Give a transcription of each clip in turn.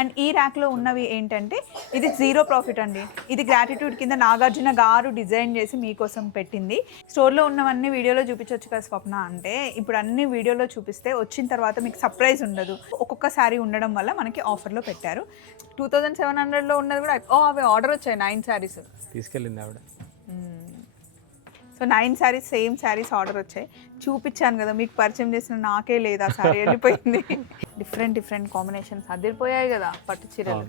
And ఈ ర్యాక్లో ఉన్నవి ఏంటంటే ఇది జీరో ప్రాఫిట్ అండి. ఇది గ్రాటిట్యూడ్ కింద నాగార్జున గారు డిజైన్ చేసి మీకోసం పెట్టింది. స్టోర్లో ఉన్నవన్నీ వీడియోలో చూపించవచ్చు కదా స్వప్న అంటే, ఇప్పుడు అన్ని వీడియోలో చూపిస్తే వచ్చిన తర్వాత మీకు సర్ప్రైజ్ ఉండదు. ఒక్కొక్క శారీ ఉండడం వల్ల మనకి ఆఫర్లో పెట్టారు. 2700లో ఉన్నది కూడా అవి ఆర్డర్ వచ్చాయి 9 శారీస్ తీసుకెళ్ళింది ఆవిడ. So 9 saris same saris order వచ్చాయి. చూపించాను కదా మీకు, పరిచయం చేసిన నాకే లేదా శారీ వెళ్ళిపోయింది. డిఫరెంట్ కాంబినేషన్స్ అదిరిపోయాయి కదా పట్టు చీరలు.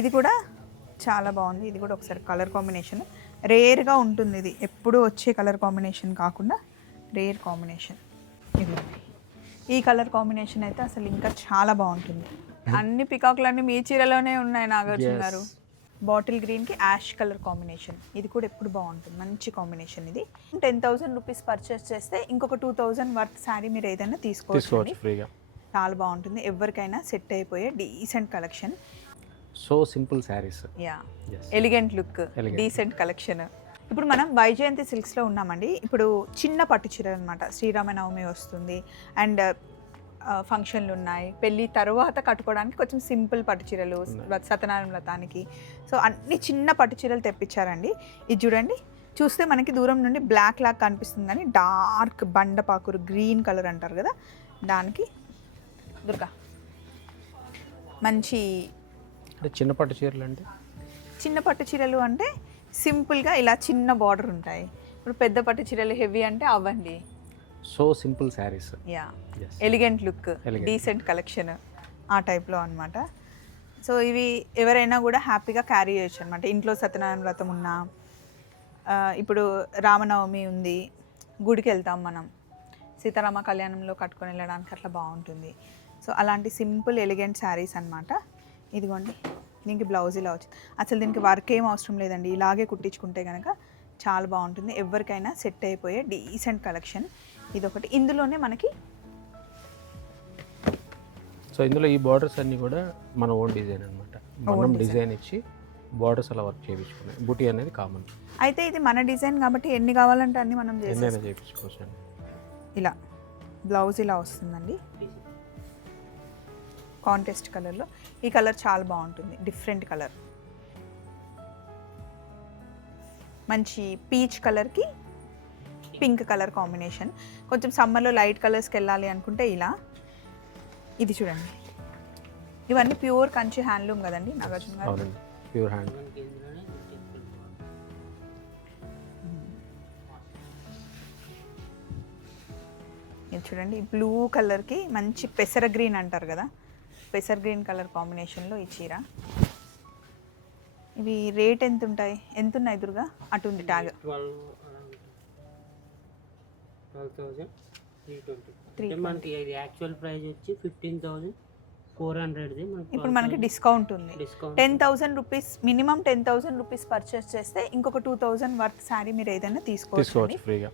ఇది కూడా చాలా బాగుంది. ఇది కూడా ఒకసారి కలర్ కాంబినేషన్ రేర్గా ఉంటుంది. ఇది ఎప్పుడు వచ్చే కలర్ కాంబినేషన్ కాకుండా రేర్ కాంబినేషన్. ఇది ఈ కలర్ కాంబినేషన్ అయితే అసలు ఇంకా చాలా బాగుంటుంది. అన్ని పికాకులన్నీ మీ చీరలోనే ఉన్నాయి నాగార్జున గారు. బాటిల్ గ్రీన్కి యాష్ కలర్ కాంబినేషన్. ఇది కూడా ఎప్పుడు బాగుంటుంది, మంచి కాంబినేషన్. ఇది 10,000 రూపీస్ పర్చేస్ చేస్తే ఇంకొక 2,000 వర్త్ శారీ మీరు ఏదైనా తీసుకోవచ్చు ఫ్రీగా. చాలా బాగుంటుంది. ఎవరికైనా సెట్ అయిపోయే decent collection. So simple saris, yeah elegant look, decent collection. ఇప్పుడు మనం వైజయంతి సిల్క్స్లో ఉన్నామండి. ఇప్పుడు చిన్న పట్టు చీరలు అనమాట. శ్రీరామనవమి వస్తుంది అండ్ ఫంక్షన్లు ఉన్నాయి. పెళ్ళి తర్వాత కట్టుకోవడానికి కొంచెం సింపుల్ పట్టు చీరలు, సత్యనారాయణ వ్రతానికి. సో అన్ని చిన్న పట్టు చీరలు తెప్పించారండి. ఇది చూడండి, చూస్తే మనకి దూరం నుండి బ్లాక్ లాగా కనిపిస్తుంది కానీ డార్క్ బండపాకురు గ్రీన్ కలర్ అంటారు కదా, దానికి దుర్గా మంచి చిన్న పట్టు చీరలు. అంటే చిన్న పట్టు చీరలు అంటే సింపుల్గా ఇలా చిన్న బార్డర్ ఉంటాయి. ఇప్పుడు పెద్ద పట్టు చీరలు హెవీ అంటే అవ్వండి. So simple saris, yeah elegant look, decent collection ఆ టైప్లో అనమాట. సో ఇవి ఎవరైనా కూడా హ్యాపీగా క్యారీ చేయొచ్చు అనమాట. ఇంట్లో సత్యనారాయణ వ్రతం ఉన్నా, ఇప్పుడు రామనవమి ఉంది, గుడికి వెళ్తాం మనం, సీతారామ కళ్యాణంలో కట్టుకొని వెళ్ళడానికి అట్లా బాగుంటుంది. సో అలాంటి సింపుల్ ఎలిగెంట్ శారీస్ అనమాట. ఇదిగోండి, దీనికి బ్లౌజ్ ఇలా వచ్చింది. అసలు దీనికి వర్క్ ఏం అవసరం లేదండి, ఇలాగే కుట్టించుకుంటే కనుక చాలా బాగుంటుంది. ఎవరికైనా సెట్ అయిపోయే డీసెంట్ కలెక్షన్ ఇదొకటి. ఇందులోనే మనకి సో ఇందులో ఈ బార్డర్స్ అన్నీ కూడా మన ఓన్ డిజైన్ అనమాట. మనం డిజైన్ ఇచ్చి బార్డర్స్ అలా వర్క్ చేయించుకున్నాం. బుటీ అనేది కామన్. అయితే ఇది మన డిజైన్ కాబట్టి ఎన్ని కావాలంటే అన్ని మనం చేయించుకోవచ్చు. ఇలా బ్లౌజ్ ఇలా వస్తుందండి కాంట్రాస్ట్ కలర్లో. ఈ కలర్ చాలా బాగుంటుంది, డిఫరెంట్ కలర్. మంచి పీచ్ కలర్కి పింక్ కలర్ కాంబినేషన్. కొంచెం సమ్మర్లో లైట్ కలర్స్కి వెళ్ళాలి అనుకుంటే ఇలా. ఇది చూడండి, ఇవన్నీ ప్యూర్ కంచి హ్యాండ్లూమ్ కదండి నాగార్జున గారు. Pure hand. ఇది చూడండి, బ్లూ కలర్కి మంచి పెసర గ్రీన్ అంటారు కదా, పెసర్ గ్రీన్ కలర్ కాంబినేషన్లో ఈ చీర. ఇవి రేట్ ఎంత ఉంటాయి, ఎంత ఉన్నాయి దుర్గా? అటు ఉంది ట్యాగ్. 12,320. మనకి యాక్చువల్ ప్రైస్ వచ్చి 15,400. ఇప్పుడు మనకి డిస్కౌంట్ ఉంది. 10,000 రూపీస్ మినిమం 10,000 రూపీస్ పర్చేస్ చేస్తే ఇంకొక 2,000 వర్త్ శారీ మీరు ఏదైనా తీసుకోవచ్చు ఫ్రీగా.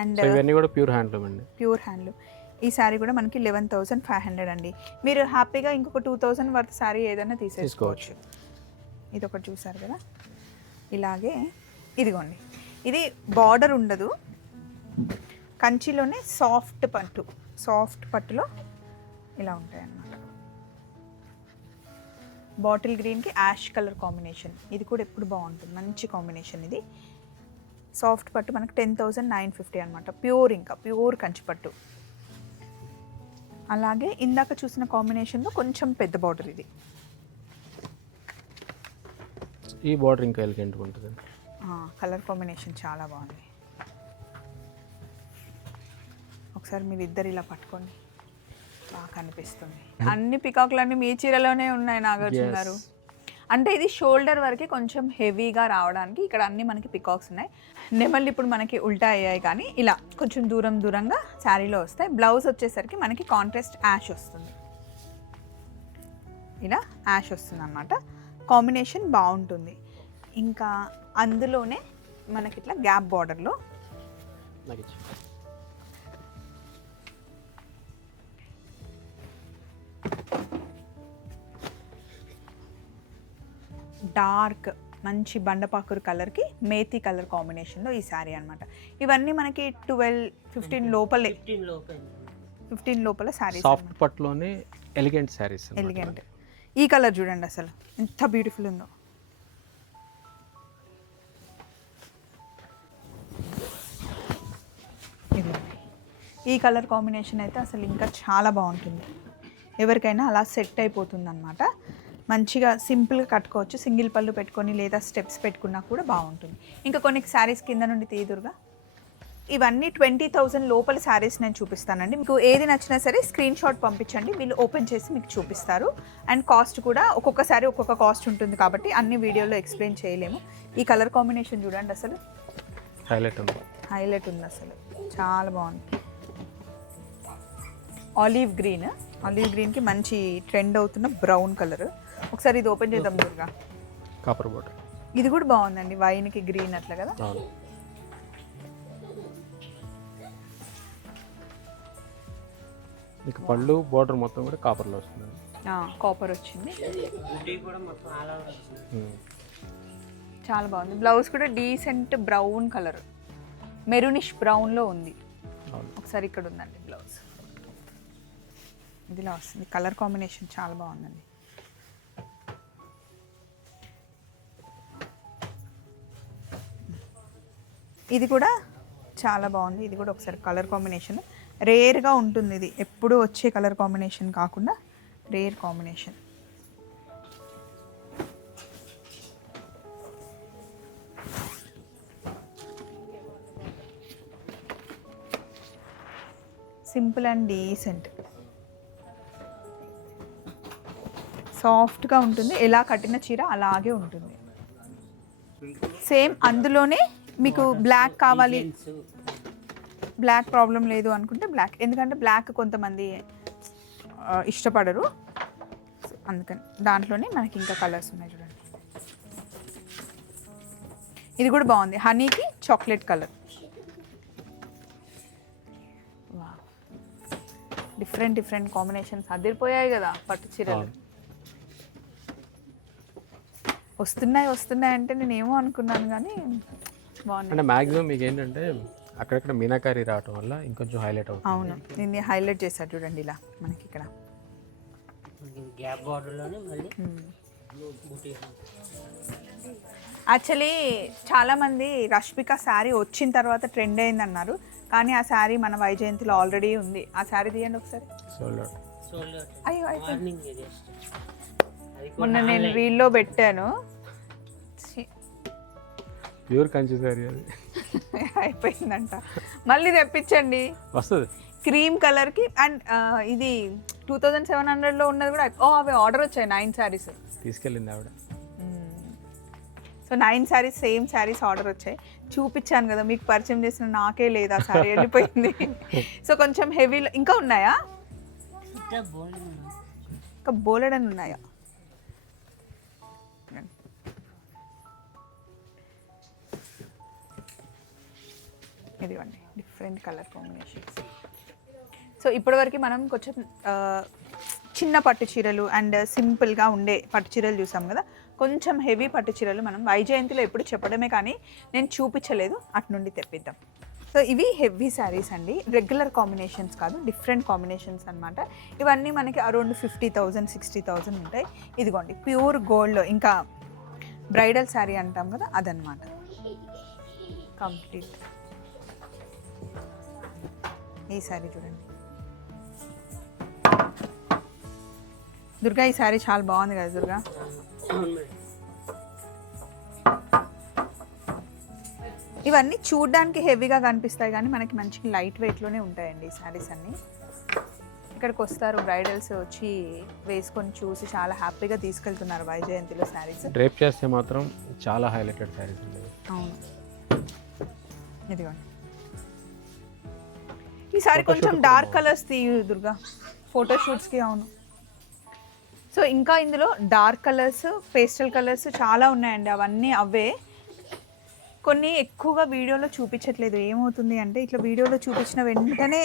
అండ్ ఇవన్నీ కూడా ప్యూర్ హ్యాండ్లూమ్ అండి. Pure handloom. ఈ శారీ కూడా మనకి 11,500 అండి. మీరు హ్యాపీగా ఇంకొక 2,000 వర్త్ శారీ ఏదైనా తీసేసుకోవచ్చు. ఇది ఒకటి చూసారు కదా, ఇలాగే. ఇదిగోండి, ఇది బార్డర్ ఉండదు, కంచిలోనే సాఫ్ట్ పట్టులో ఇలా ఉంటాయి అన్నమాట. బాటిల్ గ్రీన్కి యాష్ కలర్ కాంబినేషన్. ఇది కూడా ఎప్పుడు బాగుంటుంది, మంచి కాంబినేషన్. ఇది సాఫ్ట్ పట్టు మనకు 10,950 అనమాట. ప్యూర్ కంచి పట్టు. అలాగే ఇందాక చూసిన కాంబినేషన్లో కొంచెం పెద్ద బార్డర్. ఇది ఈ బార్డర్ ఇంకా ఎలిగెంట్గా ఉంటుంది. కలర్ కాంబినేషన్ చాలా బాగుంది. ఒకసారి మీరు ఇద్దరు ఇలా పట్టుకోండి, బాగా కనిపిస్తుంది. అన్ని పికాకులన్నీ మీ చీరలోనే ఉన్నాయి నాగార్జున గారు. అంటే ఇది షోల్డర్ వరకు కొంచెం హెవీగా రావడానికి ఇక్కడ అన్ని మనకి పికాక్స్ ఉన్నాయి. నెమళ్ళు ఇప్పుడు మనకి ఉల్టా అయ్యాయి కానీ ఇలా కొంచెం దూరంగా శారీలో వస్తాయి. బ్లౌజ్ వచ్చేసరికి మనకి కాంట్రాస్ట్ యాష్ వస్తుంది, ఇలా యాష్ వస్తుంది అన్నమాట. కాంబినేషన్ బాగుంటుంది. ఇంకా అందులోనే మనకి ఇట్లా గ్యాప్ బార్డర్లో డార్క్ మంచి బండపాకురు కలర్కి మేతి కలర్ కాంబినేషన్లో ఈ శారీ అనమాట. ఇవన్నీ మనకి 12-15 లోపలే, 15 లోపల శారీస్. సాఫ్ట్ పట్టులోనే ఎలిగెంట్ శారీస్. ఎలిగెంట్ ఈ కలర్ చూడండి అసలు ఎంత బ్యూటిఫుల్ ఉందో. ఇది ఈ కలర్ కాంబినేషన్ అయితే అసలు ఇంకా చాలా బాగుంటుంది. ఎవరికైనా అలా సెట్ అయిపోతుంది అనమాట. మంచిగా సింపుల్గా కట్టుకోవచ్చు. సింగిల్ పళ్ళు పెట్టుకొని లేదా స్టెప్స్ పెట్టుకున్నా కూడా బాగుంటుంది. ఇంకా కొన్ని శారీస్ కింద నుండి తీదురుగా. ఇవన్నీ 20,000 లోపల శారీస్ నేను చూపిస్తానండి. మీకు ఏది నచ్చినా సరే స్క్రీన్ షాట్ పంపించండి, వీళ్ళు ఓపెన్ చేసి మీకు చూపిస్తారు. అండ్ కాస్ట్ కూడా ఒక్కొక్క శారీ ఒక్కొక్క కాస్ట్ ఉంటుంది కాబట్టి అన్ని వీడియోలో ఎక్స్ప్లెయిన్ చేయలేము. ఈ కలర్ కాంబినేషన్ చూడండి అసలు హైలైట్ ఉంది అసలు, చాలా బాగుంది. ఆలివ్ గ్రీన్కి మంచి ట్రెండ్ అవుతున్న బ్రౌన్ కలర్. ఒకసారి ఇది ఓపెన్ చేద్దాం దుర్గా. కాపర్ బోర్డర్ ఇది కూడా బాగుందండి, వైన్కి గ్రీన్ అట్లా కదా. మీకు పళ్ళు బోర్డర్ మొత్తం కూడా కాపర్లో వస్తుంది. కాపర్ వచ్చింది, కూడా మొత్తం అలా వస్తుంది. చాలా బాగుంది. బ్లౌజ్ కూడా డీసెంట్ బ్రౌన్ కలర్, మెరూనిష్ బ్రౌన్లో ఉంది. ఒకసారి ఇక్కడ ఉందండి బ్లౌజ్, ఇదిలా వస్తుంది. కలర్ కాంబినేషన్ చాలా బాగుందండి. ఇది కూడా చాలా బాగుంది. ఇది కూడా ఒకసారి కలర్ కాంబినేషన్ రేర్గా ఉంటుంది. ఇది ఎప్పుడూ వచ్చే కలర్ కాంబినేషన్ కాకుండా rare combination. Simple and decent, సాఫ్ట్గా ఉంటుంది. ఎలా కట్టిన చీర అలాగే ఉంటుంది. సేమ్ అందులోనే మీకు బ్లాక్ కావాలి, బ్లాక్ ప్రాబ్లం లేదు అనుకుంటే బ్లాక్, ఎందుకంటే బ్లాక్ కొంతమంది ఇష్టపడరు, అందుకని దాంట్లోనే మనకి ఇంకా కలర్స్ ఉన్నాయి చూడండి. ఇది కూడా బాగుంది, హనీకి చాక్లెట్ కలర్. డిఫరెంట్ కాంబినేషన్స్ అదిరిపోయాయి కదా పట్టు చీరలు. వస్తున్నాయి అంటే నేనేమో అనుకున్నాను కానీ బాగుంది. అంటే మ్యాక్సిమం మీకు ఏంటంటే అక్కడక్కడ మీనాకారి రావటం వల్ల ఇంకొంచెం హైలైట్ అవుతుంది. అవును, దీన్ని హైలైట్ చేశారు చూడండి ఇలా మనకి ఇక్కడ గ్యాప్ బార్డర్లోనే మళ్ళీ యాక్చువల్లీ చాలామంది రష్మిక శారీ వచ్చిన తర్వాత ట్రెండ్ అయింది అన్నారు, కానీ ఆ శారీ మన వైజయంతిలో ఆల్రెడీ ఉంది. ఆ శారీ తీయండి ఒకసారి. అయ్యో మొన్న నేను రీల్లో పెట్టాను, ప్యూర్ కంచి సారీ అది అయిపోయిందంట. మళ్ళీ తెప్పించండి, వస్తుంది క్రీమ్ కలర్కి. అండ్ ఇది 2700లో ఉన్నది కూడా అవి ఆర్డర్ వచ్చాయి 9 శారీస్ తీసుకెళ్ళింది ఆవిడ. So 9 saris same saris order వచ్చాయి. చూపించాను కదా మీకు, పరిచయం చేసిన నాకే లేదా శారీ వెళ్ళిపోయింది. సో కొంచెం హెవీలో ఇంకా ఉన్నాయా, ఇంకా బోలెడని ఉన్నాయా? ఇదిగోండి డిఫరెంట్ కలర్ కాంబినేషన్స్. సో ఇప్పటివరకు మనం కొంచెం చిన్న పట్టు చీరలు అండ్ సింపుల్గా ఉండే పట్టు చీరలు చూసాం కదా. కొంచెం హెవీ పట్టు చీరలు మనం వైజయంతిలో ఎప్పుడు చెప్పడమే కానీ నేను చూపించలేదు, అటు నుండి తెప్పిద్దాం. సో ఇవి హెవీ శారీస్ అండి, రెగ్యులర్ కాంబినేషన్స్ కాదు, డిఫరెంట్ కాంబినేషన్స్ అనమాట. ఇవన్నీ మనకి అరౌండ్ 50,000 60,000 ఉంటాయి. ఇదిగోండి ప్యూర్ గోల్డ్లో, ఇంకా బ్రైడల్ శారీ అంటాం కదా అదనమాట. కంప్లీట్ ఈ శారీ చూడండి దుర్గా, ఈ శారీ చాలా బాగుంది కదా దుర్గా. ఇవన్నీ చూడడానికి హెవీగా కనిపిస్తాయి కానీ మనకి మంచి లైట్ వెయిట్లోనే ఉంటాయండి ఈ శారీస్ అన్నీ. ఇక్కడికి వస్తారు బ్రైడల్స్, వచ్చి వేసుకొని చూసి చాలా హ్యాపీగా తీసుకెళ్తున్నారు వైజయంతిలో శారీస్. డ్రేప్ చేస్తే మాత్రం చాలా హైలైటెడ్ శారీస్ ఉంటాయి. అవును, ఇదిగోండి ఈ సారీ కొంచెం డార్క్ కలర్స్ తీయు దుర్గా, ఫోటోషూట్స్కి. అవును, సో ఇంకా ఇందులో డార్క్ కలర్స్, పేస్టల్ కలర్స్ చాలా ఉన్నాయండి. అవన్నీ అవే, కొన్ని ఎక్కువగా వీడియోలో చూపించట్లేదు. ఏమవుతుంది అంటే ఇట్లా వీడియోలో చూపించిన వెంటనే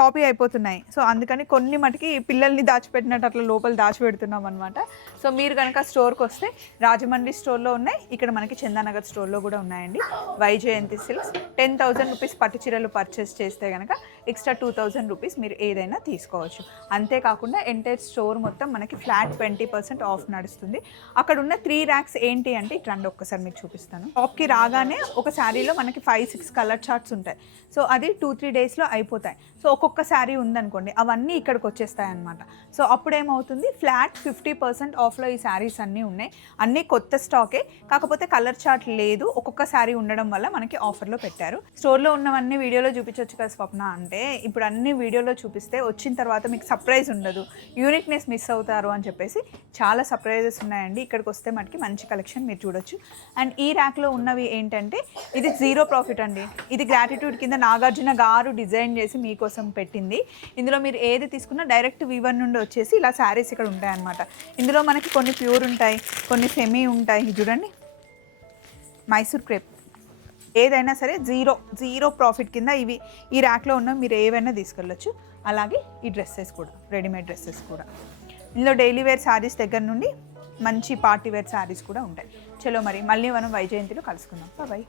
కాపీ అయిపోతున్నాయి. సో అందుకని కొన్ని మటుకి పిల్లల్ని దాచిపెట్టినట్టు అట్లా లోపల దాచిపెడుతున్నాం అనమాట. సో మీరు కనుక స్టోర్కి వస్తే రాజమండ్రి స్టోర్లో ఉన్నాయి, ఇక్కడ మనకి చందానగర్ స్టోర్లో కూడా ఉన్నాయండి. వైజయంతి సిల్క్స్ 10,000 రూపీస్ పట్టు చీరలు పర్చేస్ చేస్తే కనుక ఎక్స్ట్రా 2,000 రూపీస్ మీరు ఏదైనా తీసుకోవచ్చు. అంతేకాకుండా ఎంటైర్ స్టోర్ మొత్తం మనకి ఫ్లాట్ 20% ఆఫ్ నడుస్తుంది. అక్కడ ఉన్న 3 ర్యాక్స్ ఏంటి అంటే ఇట్లా రండి ఒక్కసారి మీకు చూపిస్తాను. షాప్కి రాగానే ఒక శారీలో మనకి 5-6 కలర్ చార్ట్స్ ఉంటాయి. సో అది 2-3 డేస్లో అయిపోతాయి. సో ఒక్కొక్క శారీ ఉందనుకోండి, అవన్నీ ఇక్కడికి వచ్చేస్తాయి అనమాట. సో అప్పుడు ఏమవుతుంది, ఫ్లాట్ 50% ఆఫ్లో ఈ శారీస్ అన్నీ ఉన్నాయి. అన్నీ కొత్త స్టాకే, కాకపోతే కలర్ చార్ట్ లేదు, ఒక్కొక్క శారీ ఉండడం వల్ల మనకి ఆఫర్లో పెట్టారు. స్టోర్లో ఉన్నవన్నీ వీడియోలో చూపించవచ్చు కదా స్వప్న అంటే, ఇప్పుడు అన్ని వీడియోలో చూపిస్తే వచ్చిన తర్వాత మీకు సర్ప్రైజ్ ఉండదు, యూనిక్నెస్ మిస్ అవుతారు అని చెప్పేసి చాలా సర్ప్రైజెస్ ఉన్నాయండి. ఇక్కడికి వస్తే మనకి మంచి కలెక్షన్ మీరు చూడొచ్చు. అండ్ ఈ ర్యాక్లో ఉన్నవి ఏంటంటే ఇది 0 ప్రాఫిట్ అండి. ఇది గ్రాటిట్యూడ్ కింద నాగార్జున గారు డిజైన్ చేసి మీకోసం పెట్టింది. ఇందులో మీరు ఏది తీసుకున్నా డైరెక్ట్ V1 నుండి వచ్చేసి ఇలా శారీస్ ఇక్కడ ఉంటాయన్నమాట. ఇందులో మనకి కొన్ని ప్యూర్ ఉంటాయి, కొన్ని సెమీ ఉంటాయి. చూడండి, మైసూర్ క్రేప్ ఏదైనా సరే జీరో ప్రాఫిట్ కింద ఇవి ఈ ర్యాక్లో ఉన్న మీరు ఏవైనా తీసుకెళ్ళచ్చు. అలాగే ఈ డ్రెస్సెస్ కూడా, రెడీమేడ్ డ్రెస్సెస్ కూడా. ఇందులో డైలీ వేర్ శారీస్ దగ్గర నుండి మంచి పార్టీ వేర్ శారీస్ కూడా ఉంటాయి. చలో మరి మళ్ళీ మనం వైజయంతిలో కలుసుకుందాం. బాయ్.